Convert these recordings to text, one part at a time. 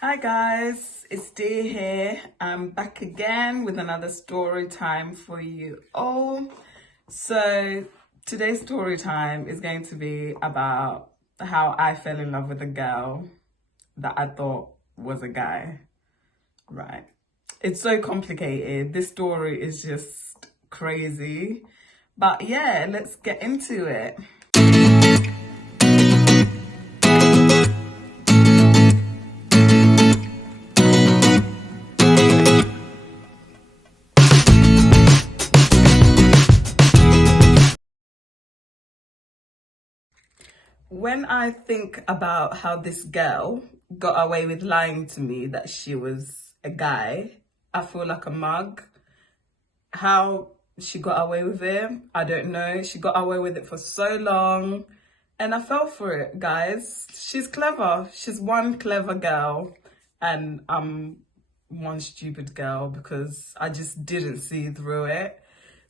Hi guys, it's Dee here. I'm back again with another story time for you all. So today's story time is going to be about how I fell in love with a girl that I thought was a guy. Right. It's so complicated. This story is just crazy. But yeah, let's get into it. When I think about how this girl got away with lying to me that she was a guy, I feel like a mug. How she got away with it, I don't know. She got away with it for so long and I fell for it, guys. She's clever. She's one clever girl and I'm one stupid girl because I just didn't see through it.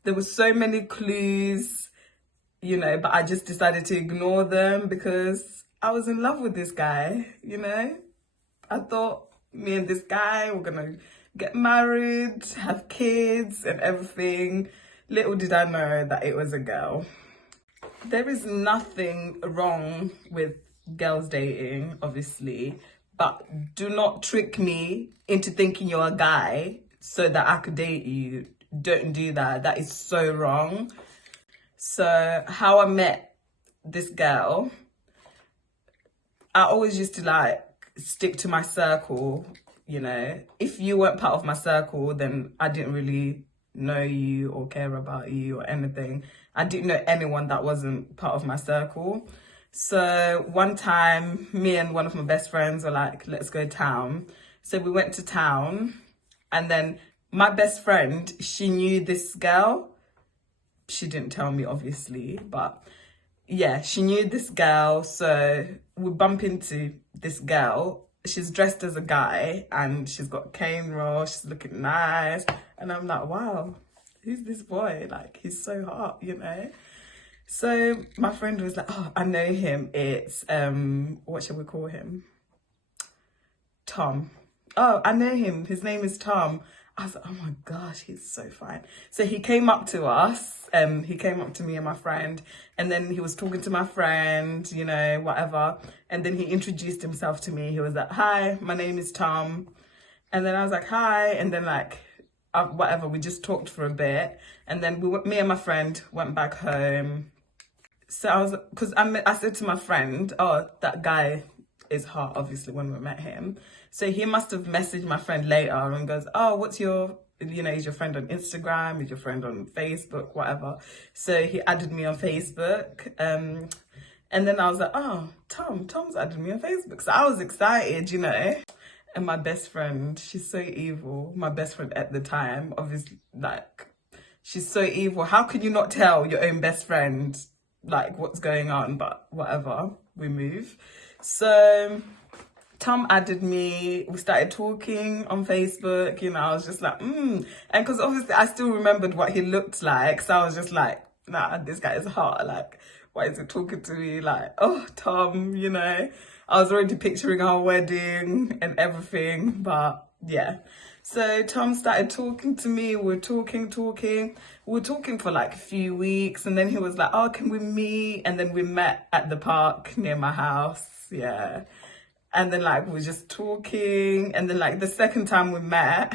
There were so many clues, but I just decided to ignore them because I was in love with this guy. I thought me and this guy were gonna get married, have kids and everything. Little did I know that it was a girl. There is nothing wrong with girls dating, obviously, but do not trick me into thinking you're a guy so that I could date you. Don't do that. That is so wrong. So how I met this girl, I always used to stick to my circle. If you weren't part of my circle, then I didn't really know you or care about you or anything. I didn't know anyone that wasn't part of my circle. So one time, me and one of my best friends were like, let's go town. So we went to town and then my best friend, she knew this girl. She didn't tell me, obviously, but yeah, she knew this girl. So we bump into this girl. She's dressed as a guy and she's got cane roll. She's looking nice. And I'm like, wow, who's this boy? Like, he's so hot. So my friend was like, oh, I know him. It's, what shall we call him? Tom. Oh, I know him. His name is Tom. I was like, oh my gosh, he's so fine. So he came up to us, he came up to me and my friend, and then he was talking to my friend, whatever. And then he introduced himself to me. He was like, hi, my name is Tom. And then I was like, hi. And then whatever, we just talked for a bit. And then me and my friend went back home. So because I said to my friend, oh, that guy is hot, obviously, when we met him. So he must have messaged my friend later and goes, oh, what's is your friend on Instagram? Is your friend on Facebook? Whatever. So he added me on Facebook. And then I was like, oh, Tom's added me on Facebook. So I was excited. And my best friend, she's so evil. My best friend at the time, obviously, she's so evil. How could you not tell your own best friend, what's going on? But whatever, we move. So Tom added me, we started talking on Facebook, I was just like, And because obviously I still remembered what he looked like. So I was just like, nah, this guy is hot. Like, why is he talking to me? Like, oh, Tom, I was already picturing our wedding and everything, but yeah. So Tom started talking to me, we were talking. We were talking for a few weeks and then he was like, oh, can we meet? And then we met at the park near my house, yeah. And then we were just talking. And then the second time we met,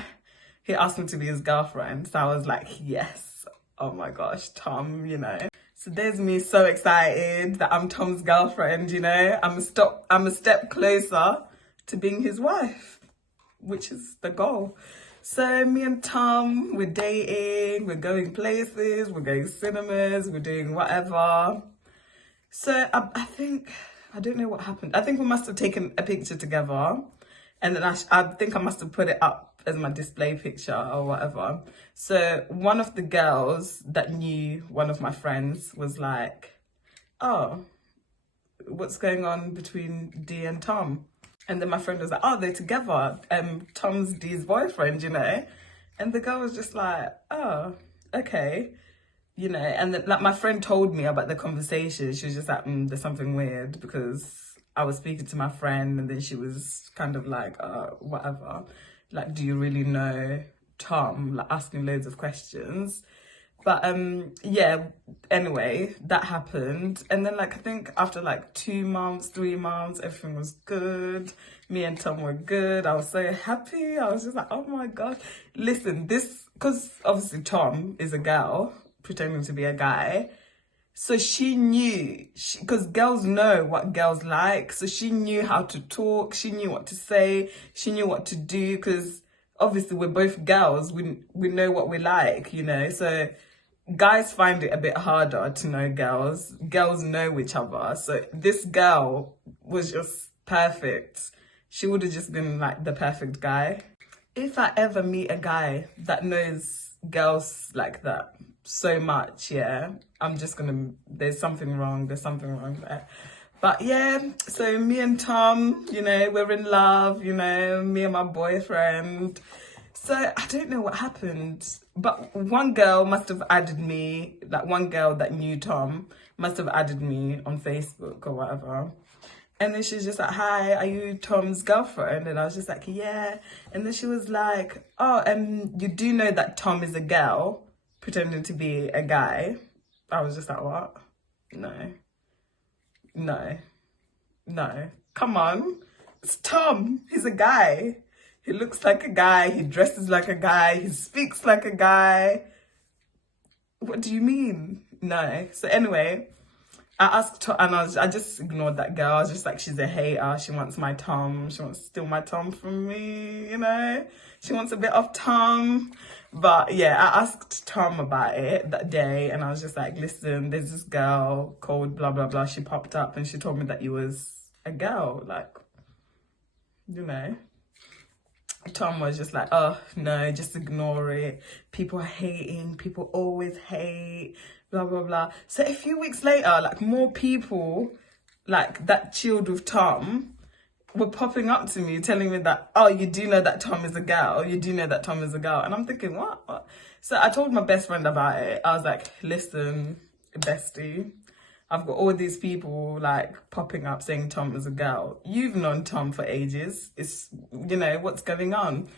he asked me to be his girlfriend. So I was like, yes. Oh my gosh, Tom. So there's me so excited that I'm Tom's girlfriend, I'm a step closer to being his wife, which is the goal. So me and Tom, we're dating, we're going places, we're going cinemas, we're doing whatever. So I think, I don't know what happened. I think we must have taken a picture together and then I think I must have put it up as my display picture or whatever. So one of the girls that knew one of my friends was like, oh, what's going on between Dee and Tom? And then my friend was like, oh, they're together. Tom's Dee's boyfriend. And the girl was just like, oh, okay. And then my friend told me about the conversation. She was just like, there's something weird because I was speaking to my friend, and then she was kind of like, whatever, like, do you really know Tom? Like, asking loads of questions. But yeah, anyway, that happened. And then like I think after like 2 months, 3 months, everything was good. Me and Tom were good. I was so happy. I was just like, oh my gosh. Listen, this, because obviously Tom is a girl pretending to be a guy. So she knew, because girls know what girls like. So she knew how to talk. She knew what to say. She knew what to do, because obviously we're both girls. We know what we like, you know. So guys find it a bit harder to know girls. Girls know each other. So this girl was just perfect. She would have just been like the perfect guy. If I ever meet a guy that knows girls like that so much, yeah, I'm just gonna, there's something wrong there. But yeah, so me and Tom, you know, we're in love, you know, me and my boyfriend. So I don't know what happened, but one girl must have added me, like one girl that knew Tom must have added me on Facebook or whatever. And then she's just like, hi, are you Tom's girlfriend? And I was just like, yeah. And then she was like, oh, you do know that Tom is a girl pretending to be a guy? I was just like, what? No. Come on. It's Tom. He's a guy. He looks like a guy. He dresses like a guy. He speaks like a guy. What do you mean? No. So anyway, I asked Tom, and I just ignored that girl. I was just like, she's a hater. She wants my Tom. She wants to steal my Tom from me, you know? She wants a bit of Tom. But yeah, I asked Tom about it that day, and I was just like, listen, there's this girl called blah, blah, blah. She popped up and she told me that you was a girl. Like, you know? Tom was just like, oh, no, just ignore it. People are hating. People always hate, blah, blah, blah. So a few weeks later, like, more people, like, that chilled with Tom were popping up to me telling me that, oh, you do know that Tom is a girl. You do know that Tom is a girl. And I'm thinking, what? So I told my best friend about it. I was like, listen, bestie, I've got all these people like popping up saying Tom is a girl. You've known Tom for ages. It's, you know, what's going on?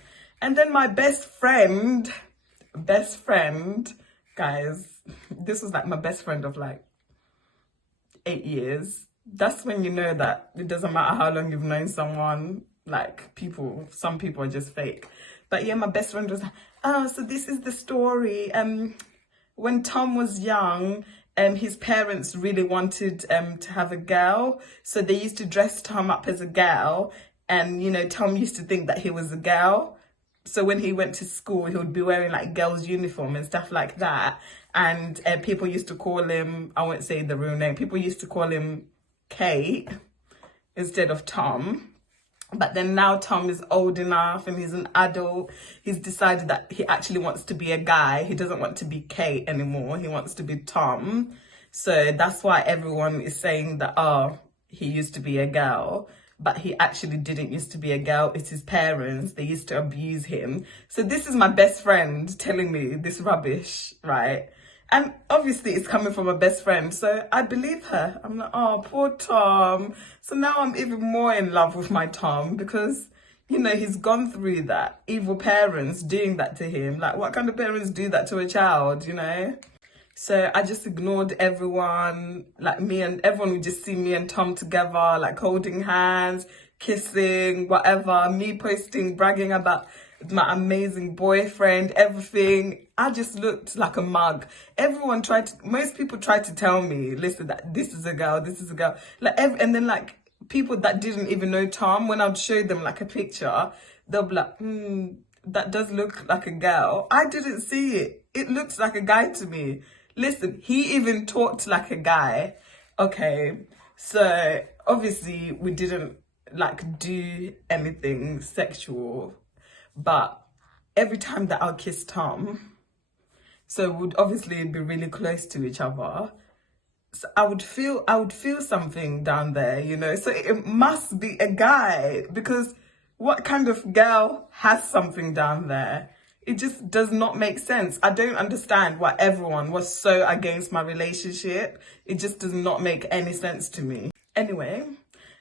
And then my best friend, guys, this was like my best friend of like 8 years. That's when you know that it doesn't matter how long you've known someone, like some people are just fake. But yeah, my best friend was like, oh, so this is the story. When Tom was young, his parents really wanted to have a girl, so they used to dress Tom up as a girl, and you know, Tom used to think that he was a girl. So when he went to school, he would be wearing like girls' uniform and stuff like that. And people used to call him, I won't say the real name, people used to call him Kate instead of Tom. But then now Tom is old enough and he's an adult. He's decided that he actually wants to be a guy. He doesn't want to be Kate anymore. He wants to be Tom. So that's why everyone is saying that, oh, he used to be a girl. But he actually didn't used to be a girl. It's his parents. They used to abuse him. So this is my best friend telling me this rubbish, right? And obviously it's coming from a best friend. So I believe her. I'm like, oh, poor Tom. So now I'm even more in love with my Tom because, you know, he's gone through that. Evil parents doing that to him. Like, what kind of parents do that to a child, you know? So I just ignored everyone. Like, everyone would just see me and Tom together, like holding hands, kissing, whatever. Me posting, bragging about my amazing boyfriend, everything. I just looked like a mug. Most people tried to tell me, listen, that this is a girl. Like, and then like people that didn't even know Tom, when I'd show them like a picture, they'll be like, that does look like a girl. I didn't see it. It looks like a guy to me. Listen, he even talked like a guy. Okay, so obviously we didn't like do anything sexual, but every time that I'll kiss Tom, so we'd obviously be really close to each other. So I would feel something down there, you know. So it must be a guy, because what kind of girl has something down there? It just does not make sense. I don't understand why everyone was so against my relationship. It just does not make any sense to me. Anyway,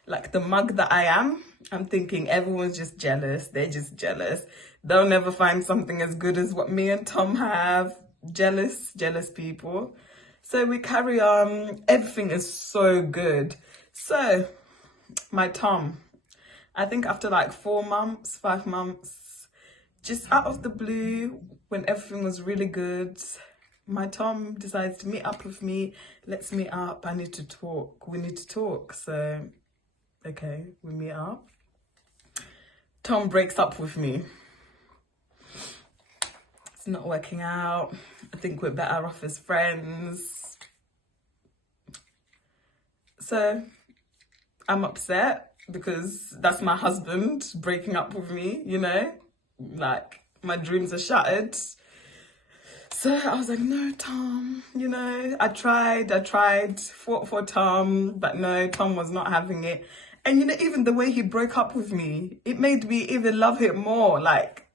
Like the mug that I am, I'm thinking everyone's just jealous. They're just jealous. They'll never find something as good as what me and Tom have. Jealous people. So we carry on. Everything is so good. So my Tom, I think after like 4 months, 5 months, just out of the blue, when everything was really good, my Tom decides to meet up with me. Let's meet up. I need to talk. We need to talk. So, okay, we meet up. Tom breaks up with me. It's not working out. I think we're better off as friends. So, I'm upset because that's my husband breaking up with me, you know? Like, my dreams are shattered. So I was like, no, Tom, you know, I tried, fought for Tom, but no, Tom was not having it. And, you know, even the way he broke up with me, it made me even love him more. Like,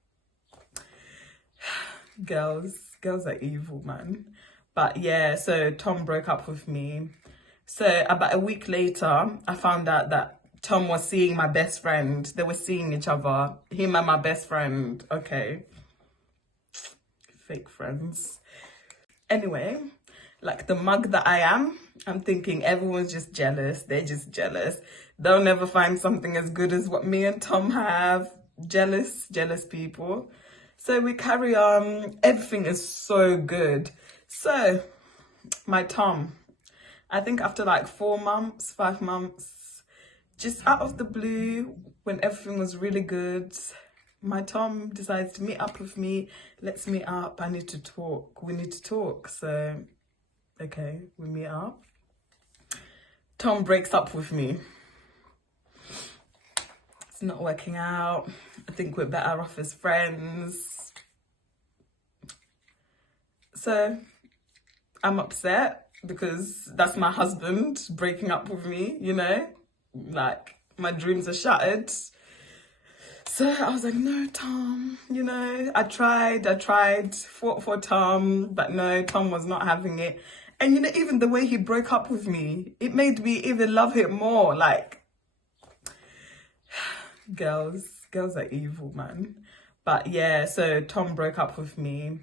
girls are evil, man. But yeah, so Tom broke up with me. So about a week later, I found out that Tom was seeing my best friend. They were seeing each other, him and my best friend. Okay. Fake friends. Anyway, like the mug that I am, I'm thinking everyone's just jealous. They're just jealous. They'll never find something as good as what me and Tom have. Jealous people. So we carry on. Everything is so good. So my Tom, I think after like 4 months, 5 months, just out of the blue, when everything was really good, my Tom decides to meet up with me. Let's meet up. I need to talk. We need to talk. So, okay, we meet up. Tom breaks up with me. It's not working out. I think we're better off as friends. So, I'm upset because that's my husband breaking up with me, you know? Like, my dreams are shattered. So I was like, no, Tom, you know, I tried, fought for Tom, but no, Tom was not having it. And, you know, even the way he broke up with me, it made me even love him more. Like, girls are evil, man. But yeah, so Tom broke up with me.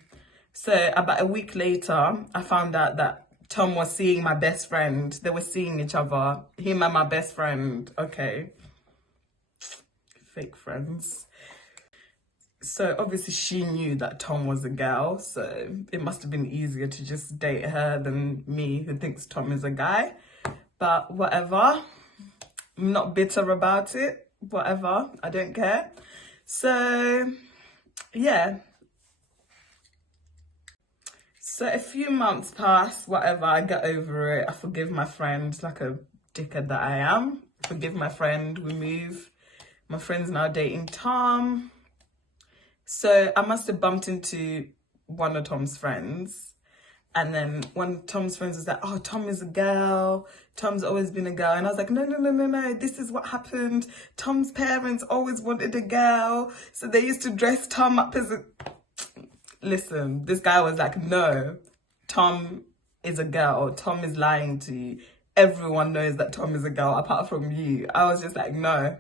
So about a week later, I found out that Tom was seeing my best friend. They were seeing each other, him and my best friend. Okay. Fake friends. So obviously she knew that Tom was a girl, so it must have been easier to just date her than me, who thinks Tom is a guy. But whatever, I'm not bitter about it. Whatever, I don't care. So yeah. So a few months pass, whatever, I get over it. I forgive my friend, like a dickhead that I am. Forgive my friend, we move. My friend's now dating Tom. So I must have bumped into one of Tom's friends. And then one of Tom's friends was like, oh, Tom is a girl. Tom's always been a girl. And I was like, no. This is what happened. Tom's parents always wanted a girl. So they used to dress Tom up as a... Listen, this guy was like, no, Tom is a girl. Tom is lying to you. Everyone knows that Tom is a girl apart from you. I was just like, no.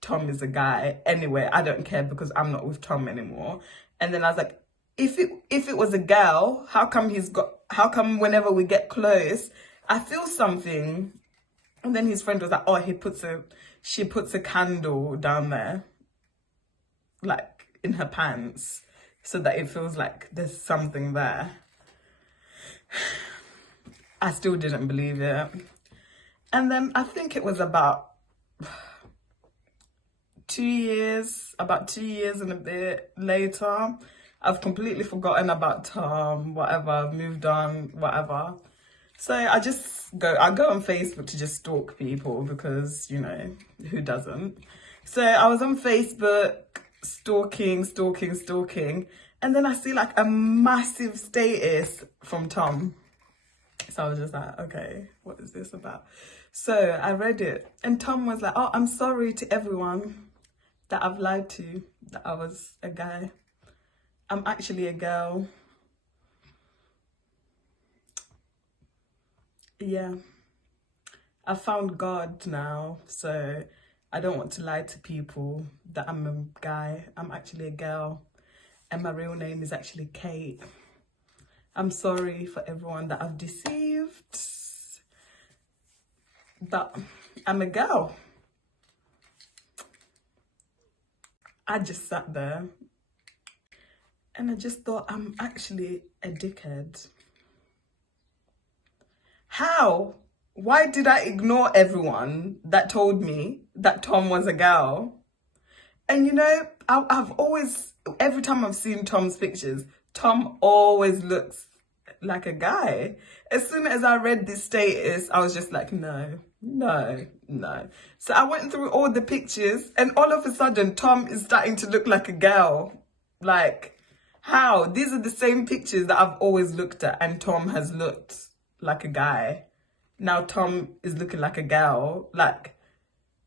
Tom is a guy. Anyway, I don't care because I'm not with Tom anymore. And then I was like, if it was a girl, how come whenever we get close, I feel something? And then his friend was like, oh, she puts a candle down there, like in her pants, so that it feels like there's something there. I still didn't believe it. And then I think it was about 2 years, and a bit later, I've completely forgotten about Tom, whatever, I've moved on, whatever. So I go on Facebook to just stalk people because, you know, who doesn't? So I was on Facebook stalking, and then I see like a massive status from Tom. So I was just like, okay, what is this about? So I read it, and Tom was like, oh, I'm sorry to everyone that I've lied to, that I was a guy. I'm actually a girl. Yeah. I found God now, so I don't want to lie to people that I'm a guy. I'm actually a girl, and my real name is actually Kate. I'm sorry for everyone that I've deceived, but I'm a girl. I just sat there and I just thought, I'm actually a dickhead. How? Why did I ignore everyone that told me that Tom was a girl? And you know, I've always, every time I've seen Tom's pictures, Tom always looks like a guy. As soon as I read this status, I was just like, no. So I went through all the pictures and all of a sudden, Tom is starting to look like a girl. Like, how? These are the same pictures that I've always looked at and Tom has looked like a guy. Now Tom is looking like a girl. Like,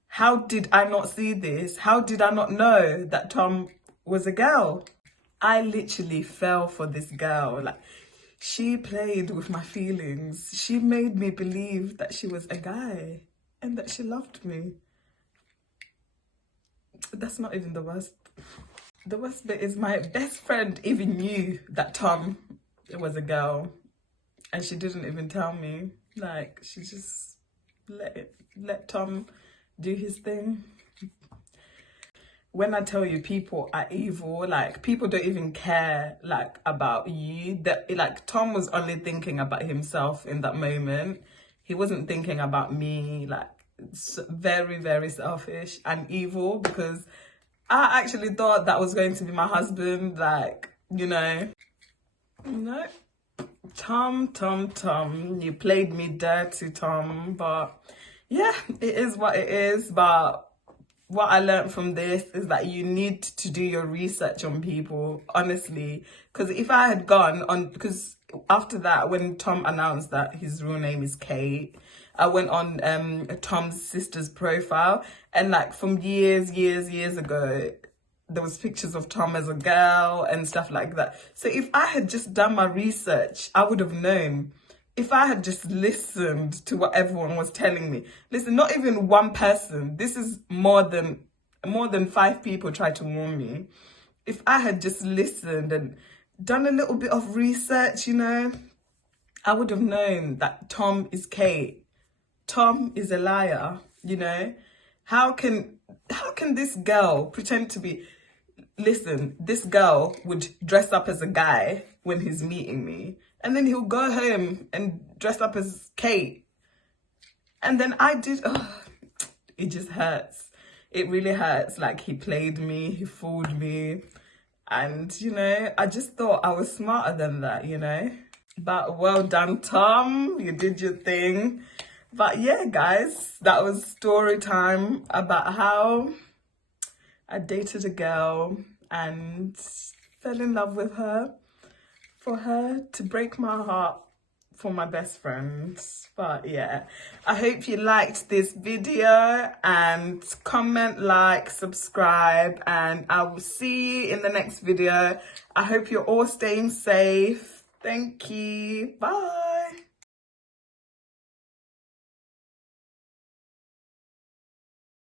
how did I not see this? How did I not know that Tom was a girl? I literally fell for this girl. Like, she played with my feelings. She made me believe that she was a guy and that she loved me. That's not even the worst. The worst bit is my best friend even knew that Tom was a girl and she didn't even tell me. Like, she just let Tom do his thing. When I tell you people are evil, like, people don't even care, like, about you. That, like, Tom was only thinking about himself in that moment. He wasn't thinking about me. Like, it's very, very selfish and evil, because I actually thought that was going to be my husband. Like, you know. No. Tom, you played me dirty, Tom. But yeah, it is what it is. But what I learned from this is that you need to do your research on people, honestly. Because if I had gone on, because after that, when Tom announced that his real name is Kate, I went on Tom's sister's profile, and like from years ago, there was pictures of Tom as a girl and stuff like that. So if I had just done my research, I would have known. If I had just listened to what everyone was telling me. Listen, not even one person. This is more than 5 people tried to warn me. If I had just listened and done a little bit of research, you know, I would have known that Tom is Kate. Tom is a liar, you know. How can this girl pretend to be... Listen, this girl would dress up as a guy when he's meeting me. And then he'll go home and dress up as Kate. And then I did... it just hurts. It really hurts. Like, he played me, he fooled me. And, you know, I just thought I was smarter than that, you know. But well done, Tom. You did your thing. But yeah, guys, that was story time about how I dated a girl and fell in love with her for her to break my heart for my best friends. But yeah, I hope you liked this video, and comment, like, subscribe, and I will see you in the next video. I hope you're all staying safe. Thank you. Bye.